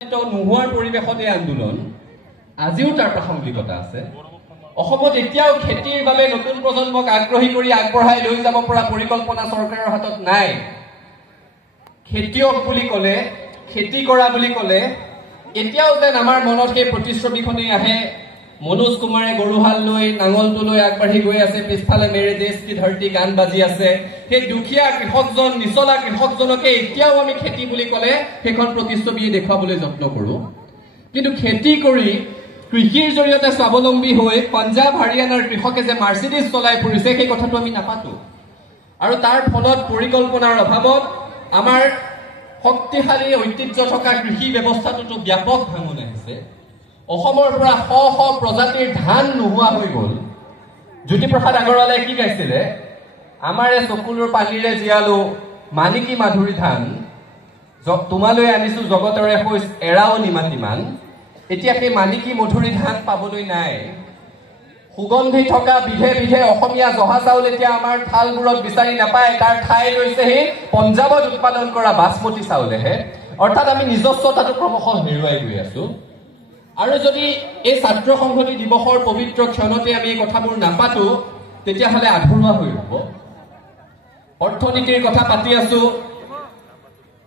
নোহোৱাৰ পৰিৱেশত এই আন্দোলন আজিও তাৰ প্ৰাসংগিকতা আছে। অসমত এতিয়াও খেতিৰ বাবে নতুন প্ৰজন্মক আগ্ৰহী কৰি আগবঢ়াই লৈ যাব পৰা পৰিকল্পনা চৰকাৰৰ হাতত নাই। খেতিয়ক বুলি ক'লে, খেতি কৰা বুলি ক'লে এতিয়াও যেন আমাৰ মনত সেই প্ৰতিশ্ৰুতিখনি আহে। মনোজ কুমাৰে গৰুহাল লৈ নাঙলটো লৈ আগবাঢ়ি গৈ আছে, পিছফালে মেৰে দেশ কি ধৰতি গান বাজি আছে। সেই দুখীয়া কৃষকজন, নিচলা কৃষকজনকে এতিয়াও আমি খেতি বুলি ক'লে সেইখন প্ৰতিচ্ছবি দেখুৱাবলৈ যত্ন কৰো। কিন্তু খেতি কৰি কৃষিৰ জৰিয়তে স্বাৱলম্বী হৈ পাঞ্জাৱ হাৰিয়ানাৰ কৃষকে যে মাৰ্চিডিজ চলাই ফুৰিছে সেই কথাটো আমি নাপাতো। আৰু তাৰ ফলত পৰিকল্পনাৰ অভাৱত আমাৰ শক্তিশালী ঐতিহ্য থকা কৃষি ব্যৱস্থাটোতো ব্যাপক ভাঙন আহিছে। অসমৰ পৰা শ শ প্ৰজাতিৰ ধান নোহোৱা হৈ গ'ল। জ্যোতিপ্ৰসাদ আগৰৱালাই কি গাইছিলে? আমাৰে চকুলৰ পানীৰে জীয়ালো মানিকী মাধুৰী ধান, তোমালৈ আনিছো জগতৰে শৌচ এৰাও নিমাতিমান। এতিয়া সেই মানিকী মধুৰী ধান পাবলৈ নাই। সুগন্ধি থকা বিধে বিধে অসমীয়া জহা চাউল এতিয়া আমাৰ থালবোৰত বিচাৰি নাপায়। তাৰ ঠাই লৈছে সেই পঞ্জাৱত উৎপাদন কৰা বাছমতী চাউলেহে। অৰ্থাৎ আমি নিজস্বতাটো ক্ৰমশঃ হেৰুৱাই গৈ আছো। আৰু যদি এই ছাত্ৰ সংহতি দিৱসৰ পবিত্ৰ ক্ষণতে আমি এই কথাবোৰ নাপাতো তেতিয়াহ'লে আধৰুৱা হৈ ৰ'ব। অৰ্থনীতিৰ কথা পাতি আছো,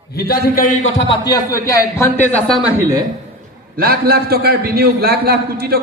হিতাধিকাৰীৰ কথা পাতি আছো, এতিয়া এডভান্টেজ আছাম আহিলে লাখ লাখ টকাৰ বিনিয়োগ, লাখ লাখ কোটি টকা